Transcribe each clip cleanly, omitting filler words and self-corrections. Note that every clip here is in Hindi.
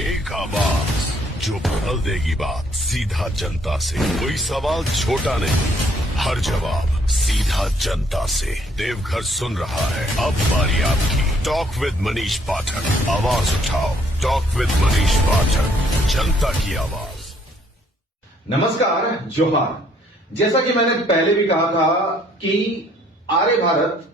एक आवाज जो बदल देगी बात, सीधा जनता से। कोई सवाल छोटा नहीं, हर जवाब सीधा जनता से। देवघर सुन रहा है, अब बारी आपकी। टॉक विद मनीष पाठक। आवाज उठाओ, टॉक विद मनीष पाठक, जनता की आवाज। नमस्कार, जोहार। जैसा कि मैंने पहले भी कहा था कि आर्य भारत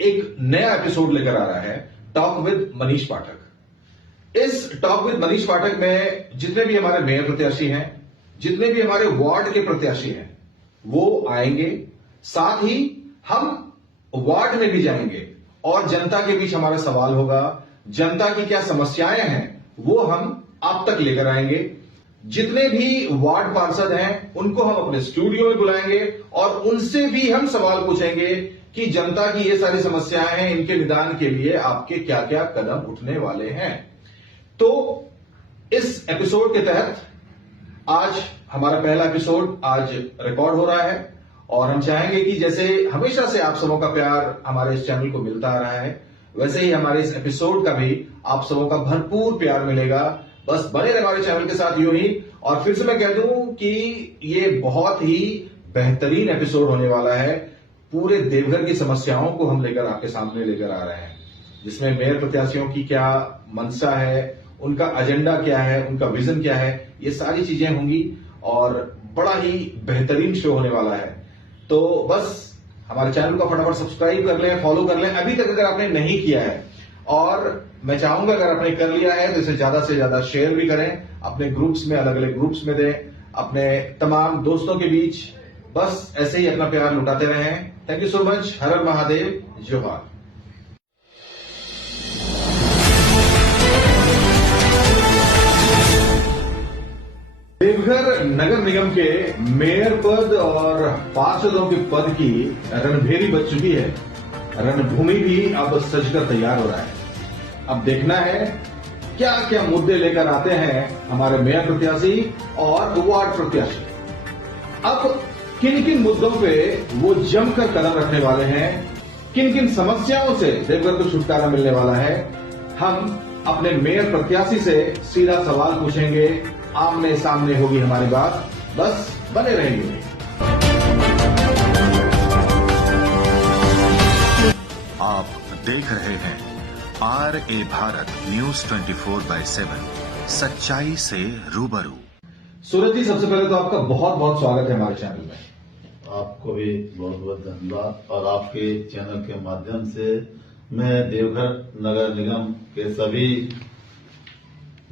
एक नया एपिसोड लेकर आ रहा है, टॉक विद मनीष पाठक। इस टॉक विद मनीष पाठक में जितने भी हमारे मेयर प्रत्याशी हैं, जितने भी हमारे वार्ड के प्रत्याशी हैं, वो आएंगे। साथ ही हम वार्ड में भी जाएंगे और जनता के बीच हमारा सवाल होगा। जनता की क्या समस्याएं हैं वो हम आप तक लेकर आएंगे। जितने भी वार्ड पार्षद हैं उनको हम अपने स्टूडियो में बुलाएंगे और उनसे भी हम सवाल पूछेंगे कि जनता की ये सारी समस्याएं हैं, इनके निदान के लिए आपके क्या क्या कदम उठने वाले हैं। तो इस एपिसोड के तहत आज हमारा पहला एपिसोड आज रिकॉर्ड हो रहा है और हम चाहेंगे कि जैसे हमेशा से आप सबों का प्यार हमारे इस चैनल को मिलता आ रहा है, वैसे ही हमारे इस एपिसोड का भी आप सबों का भरपूर प्यार मिलेगा। बस बने रहे हमारे चैनल के साथ यूं ही। और फिर से मैं कह दूं कि ये बहुत ही बेहतरीन एपिसोड होने वाला है। पूरे देवघर की समस्याओं को हम लेकर आपके सामने लेकर आ रहे हैं, जिसमें मेयर प्रत्याशियों की क्या मंशा है, उनका एजेंडा क्या है, उनका विजन क्या है, ये सारी चीजें होंगी और बड़ा ही बेहतरीन शो होने वाला है। तो बस हमारे चैनल को फटाफट सब्सक्राइब कर लें, फॉलो कर लें अभी तक अगर आपने नहीं किया है। और मैं चाहूंगा अगर आपने कर लिया है तो इसे ज्यादा से ज्यादा शेयर भी करें, अपने ग्रुप्स में, अलग अलग ग्रुप्स में दें, अपने तमाम दोस्तों के बीच। बस ऐसे ही अपना प्यार लुटाते रहें। Thank you so much. हर हर महादेव, जोहार। देवघर नगर निगम के मेयर पद और पार्षदों के पद की रणभेरी बच चुकी है। रणभूमि भी अब सजकर तैयार हो रहा है। अब देखना है क्या क्या मुद्दे लेकर आते हैं हमारे मेयर प्रत्याशी और वार्ड प्रत्याशी। अब किन किन मुद्दों पे वो जमकर कदम रखने वाले हैं, किन किन समस्याओं से देवघर को छुटकारा मिलने वाला है, हम अपने मेयर प्रत्याशी से सीधा सवाल पूछेंगे। आमने सामने होगी हमारी बात। बस बने रहेंगे। आप देख रहे हैं आरए भारत न्यूज 24/7, सच्चाई से रूबरू। सूरज जी, सबसे पहले तो आपका बहुत बहुत स्वागत है हमारे चैनल में। आपको भी बहुत बहुत धन्यवाद। और आपके चैनल के माध्यम से मैं देवघर नगर निगम के सभी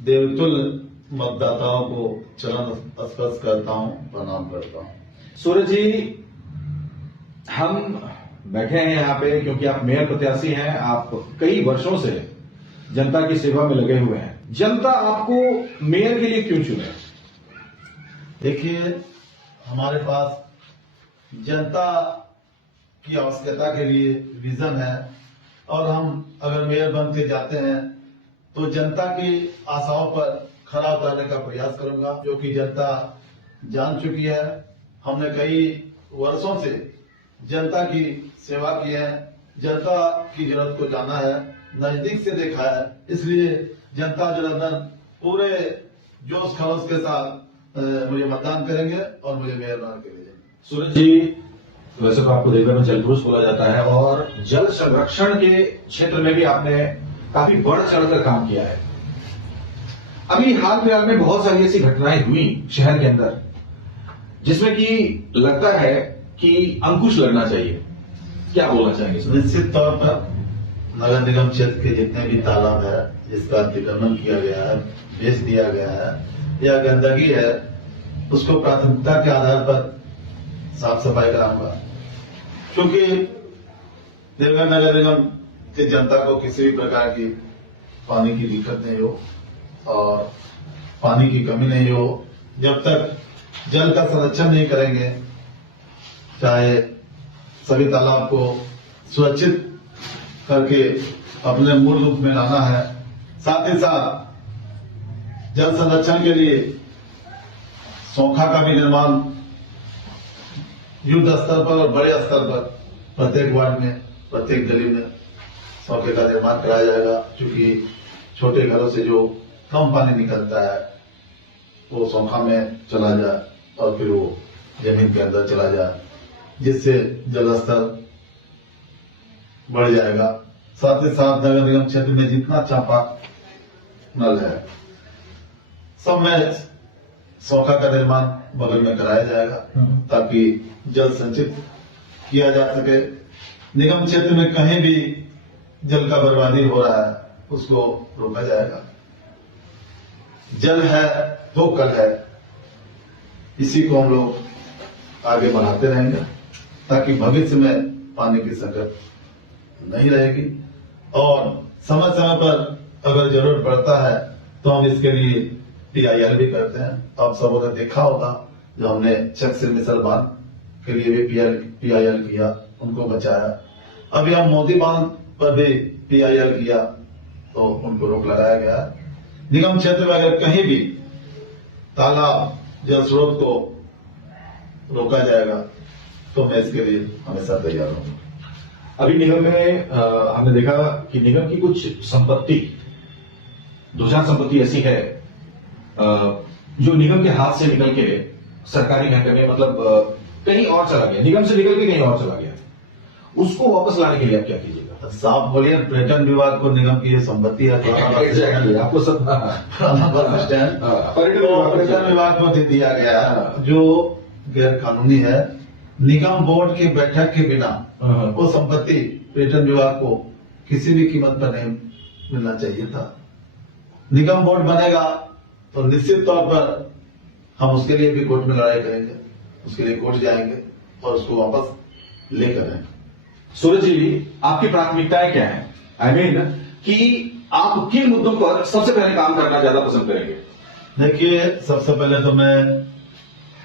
देवतुल्य मतदाताओं को चरण स्पर्श करता हूं, प्रणाम करता हूं। सूरज जी, हम बैठे हैं यहाँ पे क्योंकि आप मेयर प्रत्याशी हैं। आप कई वर्षों से जनता की सेवा में लगे हुए हैं। जनता आपको मेयर के लिए क्यों चुने? देखिए, हमारे पास जनता की आवश्यकता के लिए विजन है और हम अगर मेयर बनते जाते हैं तो जनता की आशाओं पर खरा उतरने का प्रयास करूंगा, जो कि जनता जान चुकी है। हमने कई वर्षों से जनता की सेवा की है, जनता की जरूरत को जाना है, नजदीक से देखा है। इसलिए जनता जनार्दन पूरे जोश खरोश के साथ मुझे मतदान करेंगे और मुझे मेयर बना के भेजेंगे। सूरज जी, वैसे तो आपको देवघर में जल पुरुष बोला जाता है और जल संरक्षण के क्षेत्र में भी आपने काफी बढ़ चढ़कर काम किया है। अभी हाल फिलहाल में बहुत सारी ऐसी घटनाएं हुई शहर के अंदर जिसमें कि लगता है कि अंकुश लगना चाहिए। क्या बोलना चाहेंगे सर? निश्चित तौर पर नगर निगम क्षेत्र के जितने भी तालाब है जिसका अतिक्रमण किया गया है, बेच दिया गया है या गंदगी है, उसको प्राथमिकता के आधार पर साफ सफाई कराऊंगा, क्योंकि देवघर नगर निगम की जनता को किसी भी प्रकार की पानी की दिक्कत नहीं हो और पानी की कमी नहीं हो। जब तक जल का संरक्षण नहीं करेंगे, चाहे सभी तालाब को सुरक्षित करके अपने मूल रूप में लाना है, साथ ही साथ जल संरक्षण के लिए सौखा का भी निर्माण युद्ध स्तर पर और बड़े स्तर पर प्रत्येक वार्ड में, प्रत्येक गली में सौखे का निर्माण कराया जाएगा। क्योंकि छोटे घरों से जो कम पानी निकलता है वो सोखा में चला जाए और फिर वो जमीन के अंदर चला जाए, जिससे जल स्तर बढ़ जाएगा। साथ ही साथ नगर निगम क्षेत्र में जितना चापा नल है सब में सोखा का निर्माण बगल में कराया जाएगा ताकि जल संचित किया जा सके। निगम क्षेत्र में कहीं भी जल का बर्बादी हो रहा है उसको रोका जाएगा। जल है तो कल है, इसी को हम लोग आगे बढ़ाते रहेंगे ताकि भविष्य में पानी की संकट नहीं रहेगी। और समय समय पर अगर जरूरत पड़ता है तो हम इसके लिए PIL भी करते हैं। आप सबों ने देखा होगा जो हमने चक सिर मिसल बांध के लिए भी PIL किया, उनको बचाया। अभी हम मोदी बांध पर भी PIL किया तो उनको रोक लगाया गया। निगम क्षेत्र में अगर कहीं भी तालाब जल स्रोत को रोका जाएगा तो मैं इसके लिए हमेशा तैयार हूँ। अभी निगम में हमने देखा कि निगम की कुछ संपत्ति, 2-4 संपत्ति ऐसी है जो निगम के हाथ से निकल के सरकारी महकमे में मतलब कहीं और चला गया, निगम से निकल के कहीं और चला गया, उसको वापस लाने के लिए आप क्या कीजिएगा? साफ बोलिए, पर्यटन विभाग को निगम की ये संपत्ति है। आपको सब बस स्टैंड पर्यटन विभाग को दे दिया गया जो गैर कानूनी है। निगम बोर्ड की बैठक के बिना वो संपत्ति पर्यटन विभाग को किसी भी कीमत पर नहीं मिलना चाहिए था। निगम बोर्ड बनेगा तो निश्चित तौर पर हम उसके लिए भी कोर्ट में लड़ाई करेंगे, उसके लिए कोर्ट जाएंगे और उसको वापस लेकर आएंगे। सूरज जी, आपकी प्राथमिकताएं क्या है? I mean, कि आप किन मुद्दों पर सबसे पहले काम करना ज्यादा पसंद करेंगे? देखिए, सबसे पहले तो मैं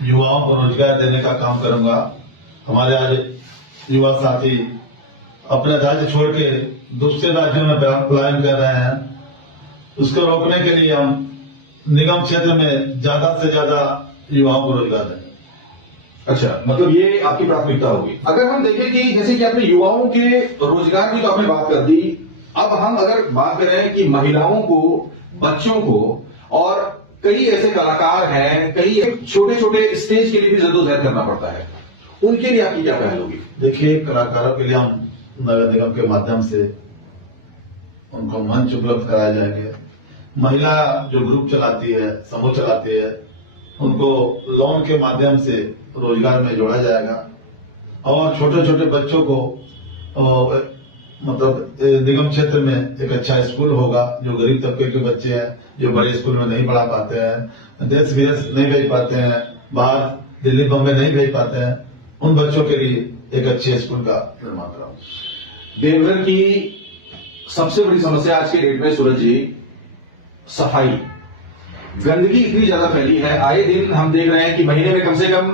युवाओं को रोजगार देने का काम करूंगा। हमारे आज युवा साथी अपने राज्य छोड़ के दूसरे राज्यों में पलायन कर रहे हैं, उसको रोकने के लिए हम निगम क्षेत्र में ज्यादा से ज्यादा युवाओं को रोजगार देंगे। अच्छा, मतलब ये आपकी प्राथमिकता होगी। अगर हम देखें कि जैसे कि आपने युवाओं के रोजगार की तो आपने बात कर दी, अब हम अगर बात करें कि महिलाओं को, बच्चों को, और कई ऐसे कलाकार हैं, कई छोटे छोटे स्टेज के लिए भी जद्दोजहद करना पड़ता है, उनके लिए आपकी क्या पहल होगी? देखिए, कलाकारों के लिए हम नगर निगम के माध्यम से उनको मंच उपलब्ध कराए जाएंगे। महिला जो ग्रुप चलाती है, समूह चलाती है, उनको लोन के माध्यम से रोजगार में जोड़ा जाएगा। और छोटे छोटे बच्चों को मतलब निगम क्षेत्र में एक अच्छा स्कूल होगा। जो गरीब तबके के बच्चे हैं, जो बड़े स्कूल में नहीं पढ़ा पाते हैं, देश विदेश नहीं भेज पाते हैं, बाहर दिल्ली बम्बई नहीं भेज पाते हैं, उन बच्चों के लिए एक अच्छे स्कूल का निर्माण कराऊं। देवघर की सबसे बड़ी समस्या आज के डेट में सूरज जी, सफाई। गंदगी इतनी ज्यादा फैली है, आए दिन हम देख रहे हैं कि महीने में कम से कम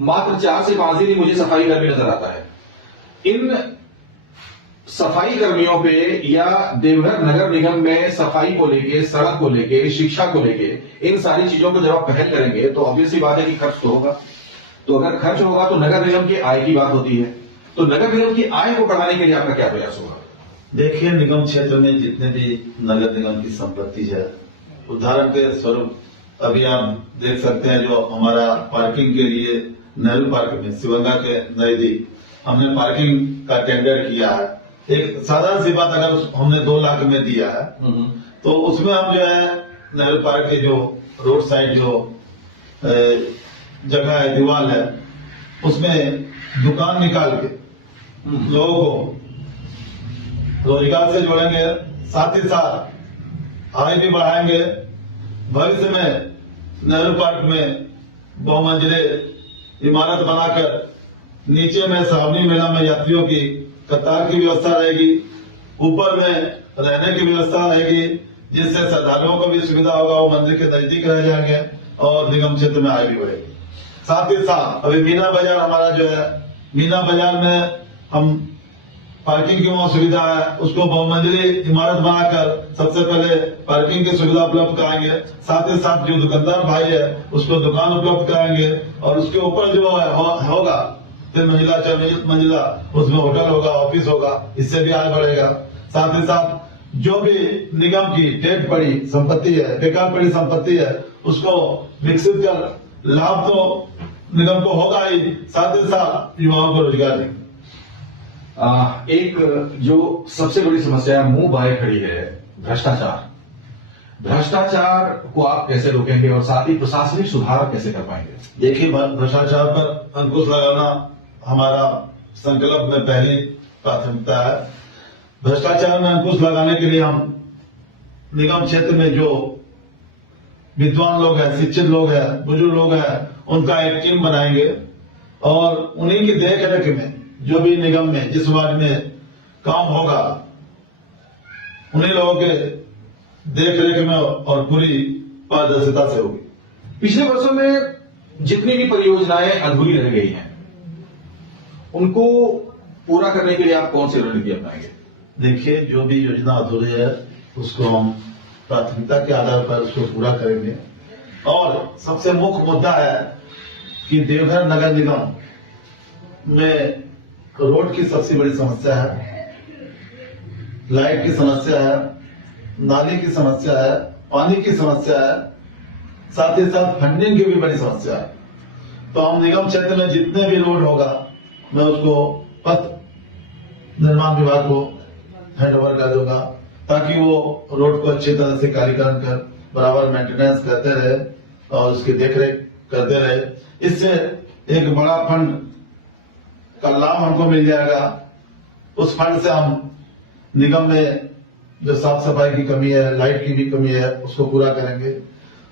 मात्र 4 से 5 दिन ही मुझे सफाई कर्मी नजर आता है। इन सफाई कर्मियों पे या देवघर नगर निगम में सफाई को लेके, सड़क को लेके, शिक्षा को लेके, इन सारी चीजों को जब आप पहल करेंगे तो ऑब्वियस सी बात है कि खर्च तो होगा। तो अगर खर्च होगा तो नगर निगम की आय की बात होती है, तो नगर निगम की आय को बढ़ाने के लिए आपका क्या प्रयास होगा? देखिए, निगम क्षेत्र में जितने भी नगर निगम की संपत्ति है, उदाहरण के स्वरूप अभी आप देख सकते हैं जो हमारा पार्किंग के लिए नेहरू पार्क में शिवंगा के नजदीक हमने पार्किंग का टेंडर किया है। एक साधारण सी बात, अगर हमने 2 लाख में दिया है तो उसमें हम जो है नेहरू पार्क के जो रोड साइड जो जगह है, दीवार है, उसमें दुकान निकाल के लोगों को रोजगार से जोड़ेंगे, साथ ही साथ आय भी बढ़ाएंगे। भविष्य में नेहरू पार्क में बहुमंजिले इमारत बनाकर नीचे में श्रावणी मेला में यात्रियों की कतार की व्यवस्था रहेगी, ऊपर में रहने की व्यवस्था रहेगी, जिससे श्रद्धालुओं को भी सुविधा होगा, वो मंदिर के नजदीक रह जाएंगे और निगम क्षेत्र में आय भी बढ़ेगी। साथ ही साथ अभी मीना बाजार हमारा जो है, मीना बाजार में हम पार्किंग की वहां सुविधा है, उसको बहुमंजिली इमारत बनाकर सबसे पहले पार्किंग की सुविधा उपलब्ध कराएंगे। साथ ही साथ जो दुकानदार भाई है उसको दुकान उपलब्ध कराएंगे और उसके ऊपर जो होगा 3 मंजिला 4 मंजिला, उसमें होटल होगा, ऑफिस होगा, इससे भी आगे बढ़ेगा। साथ ही साथ जो भी निगम की डेट पड़ी संपत्ति है, बेकार पड़ी संपत्ति है, उसको विकसित कर लाभ तो निगम को होगा ही, साथ ही साथ युवाओं को रोजगार देंगे। एक जो सबसे बड़ी समस्या मुंह बाए खड़ी है, भ्रष्टाचार। भ्रष्टाचार को आप कैसे रोकेंगे और साथ ही प्रशासनिक सुधार कैसे कर पाएंगे? देखिए, भ्रष्टाचार पर अंकुश लगाना हमारा संकल्प में पहली प्राथमिकता है। भ्रष्टाचार में अंकुश लगाने के लिए हम निगम क्षेत्र में जो विद्वान लोग हैं, शिक्षित लोग हैं, बुजुर्ग लोग हैं, उनका एक टीम बनाएंगे और उन्हीं की देख रेख में जो भी निगम में जिस वार्ड में काम होगा, उन्हीं लोगों के देख रेख में और पूरी पारदर्शिता से होगी। पिछले वर्षों में जितनी भी परियोजनाएं अधूरी रह गई हैं, उनको पूरा करने के लिए आप कौन सी रणनीति अपनाएंगे? देखिए, जो भी योजना अधूरी है उसको हम प्राथमिकता के आधार पर उसको पूरा करेंगे। और सबसे मुख्य मुद्दा है कि देवघर नगर निगम में रोड की सबसे बड़ी समस्या है, लाइट की समस्या है, नाली की समस्या है, पानी की समस्या है, साथ ही साथ फंडिंग की भी बड़ी समस्या है। तो हम निगम क्षेत्र में जितने भी रोड होगा, मैं उसको पथ निर्माण विभाग को हैंड ओवर कर दूंगा, ताकि वो रोड को अच्छी तरह से कार्यकरण कर बराबर मेंटेनेंस करते रहे और उसकी देखरेख करते रहे। इससे एक बड़ा फंड का लाभ हमको मिल जाएगा। उस फंड से हम निगम में जो साफ सफाई की कमी है, लाइट की भी कमी है, उसको पूरा करेंगे।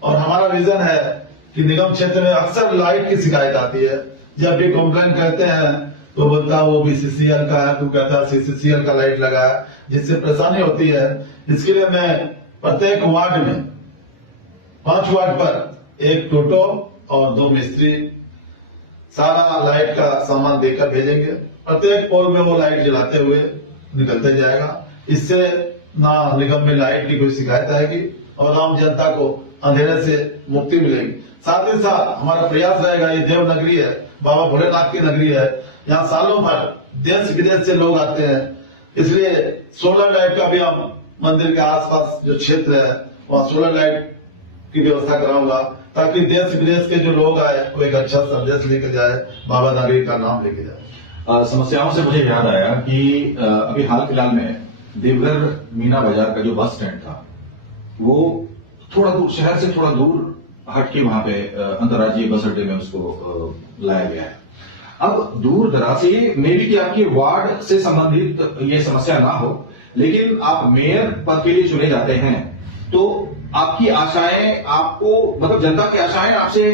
और हमारा विजन है कि निगम क्षेत्र में अक्सर लाइट की शिकायत आती है। जब भी कंप्लेन करते हैं तो बोलता है वो BCCL का है, तू कहता है CCCL का लाइट लगा है, जिससे परेशानी होती है। इसके लिए मैं प्रत्येक वार्ड में 5 वार्ड पर एक टोटो और 2 मिस्त्री सारा लाइट का सामान देकर भेजेंगे। प्रत्येक पोल में वो लाइट जलाते हुए निकलते जाएगा। इससे ना निगम में लाइट की कोई शिकायत आएगी और आम जनता को अंधेरे से मुक्ति मिलेगी। साथ ही साथ हमारा प्रयास रहेगा, ये देव नगरी है, बाबा भोलेनाथ की नगरी है, यहाँ सालों भर देश विदेश से लोग आते हैं। इसलिए सोलर लाइट का भी हम मंदिर के आसपास जो क्षेत्र है वहाँ सोलर लाइट की व्यवस्था कराऊंगा, ताकि देश विदेश के जो लोग आए वो एक अच्छा संदेश लेके जाए, बाबा नगरी का नाम लेके जाए। समस्याओं से मुझे याद आया कि अभी हाल फिलहाल में देवघर मीना बाजार का जो बस स्टैंड था, वो थोड़ा दूर, शहर से थोड़ा दूर हटके वहां पे अंतर्राज्यीय बस अड्डे में उसको लाया गया है। अब दूर दराज से मे भी कि आपके वार्ड से संबंधित ये समस्या ना हो, लेकिन आप मेयर पद के लिए चुने जाते हैं तो आपकी आशाएं, आपको मतलब जनता की आशाएं आपसे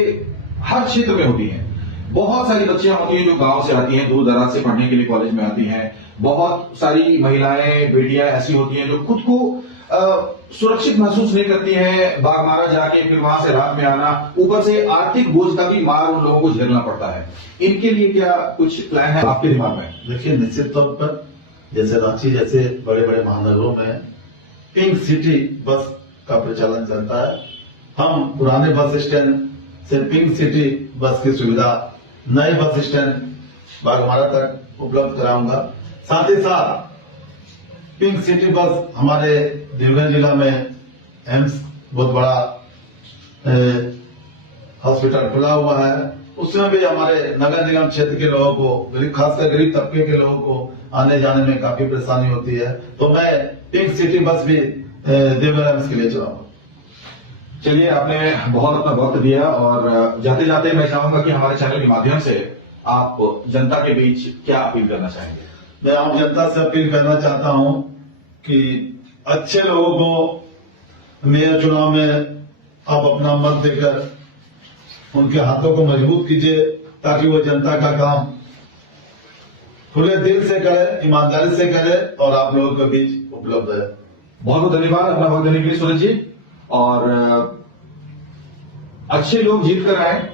हर क्षेत्र में होती हैं। बहुत सारी बच्चियां होती हैं जो गांव से आती हैं, दूर दराज से पढ़ने के लिए कॉलेज में आती हैं। बहुत सारी महिलाएं, बेटियां ऐसी होती हैं जो खुद को सुरक्षित महसूस नहीं करती हैं, बागमारा जाके फिर वहां से रात में आना, ऊपर से आर्थिक बोझ का भी मार उन लोगों को झेलना पड़ता है। इनके लिए क्या कुछ प्लान है आपके दिमाग में? देखिए, निश्चित तौर पर जैसे रांची जैसे बड़े बड़े महानगरों में पिंक सिटी बस का प्रचलन चलता है, हम पुराने बस स्टैंड से पिंक सिटी बस की सुविधा नए बस स्टैंड बागमारा तक उपलब्ध कराऊंगा। साथ ही साथ पिंक सिटी बस हमारे देवघर जिला में एम्स बहुत बड़ा हॉस्पिटल खुला हुआ है, उसमें भी हमारे नगर निगम क्षेत्र के लोगों को, खासकर गरीब तबके के लोगों को आने जाने में काफी परेशानी होती है। तो मैं पिंक सिटी बस भी देवघर एम्स के लिए चलाऊंगा। चलिए, आपने बहुत अपना वक्त दिया और जाते जाते मैं चाहूंगा कि हमारे चैनल के माध्यम से आप जनता के बीच क्या अपील करना चाहेंगे? मैं आम जनता से अपील करना चाहता हूं कि अच्छे लोगों को मेयर चुनाव में आप अपना मत देकर उनके हाथों को मजबूत कीजिए, ताकि वो जनता का काम खुले दिल से करे, ईमानदारी से करे और आप लोगों के बीच उपलब्ध है। बहुत बहुत धन्यवाद अपना वक्त देने के लिए सूरज जी। और अच्छे लोग जीत कर आए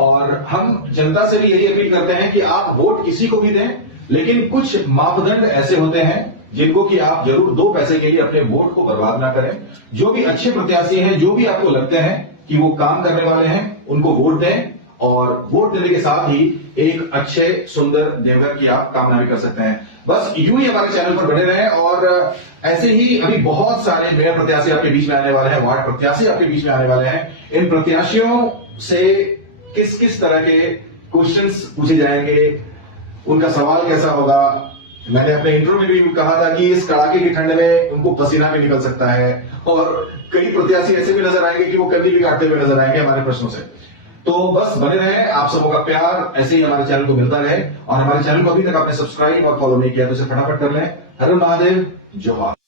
और हम जनता से भी यही अपील करते हैं कि आप वोट किसी को भी दें, लेकिन कुछ मापदंड ऐसे होते हैं जिनको कि आप जरूर 2 पैसे के लिए अपने वोट को बर्बाद ना करें। जो भी अच्छे प्रत्याशी हैं, जो भी आपको लगते हैं कि वो काम करने वाले हैं, उनको वोट दें और वोट देने के साथ ही एक अच्छे सुंदर देवघर की आप कामना भी कर सकते हैं। बस यूं ही हमारे चैनल पर बने रहें और ऐसे ही अभी बहुत सारे मेयर प्रत्याशी आपके बीच में आने वाले हैं, वार्ड प्रत्याशी आपके बीच में आने वाले हैं। इन प्रत्याशियों से किस किस तरह के क्वेश्चंस पूछे जाएंगे, उनका सवाल कैसा होगा। मैंने अपने इंट्रो में भी कहा था कि इस कड़ाके की ठंड में उनको पसीना भी निकल सकता है और कई प्रत्याशी ऐसे भी नजर आएंगे कि वो कंधी भी काटते हुए नजर आएंगे हमारे प्रश्नों से। तो बस बने रहें, आप सबों का प्यार ऐसे ही हमारे चैनल को मिलता रहे और हमारे चैनल को अभी तक आपने सब्सक्राइब और फॉलो नहीं किया तो इसे फटाफट कर लें। हर हर महादेव, जोहार।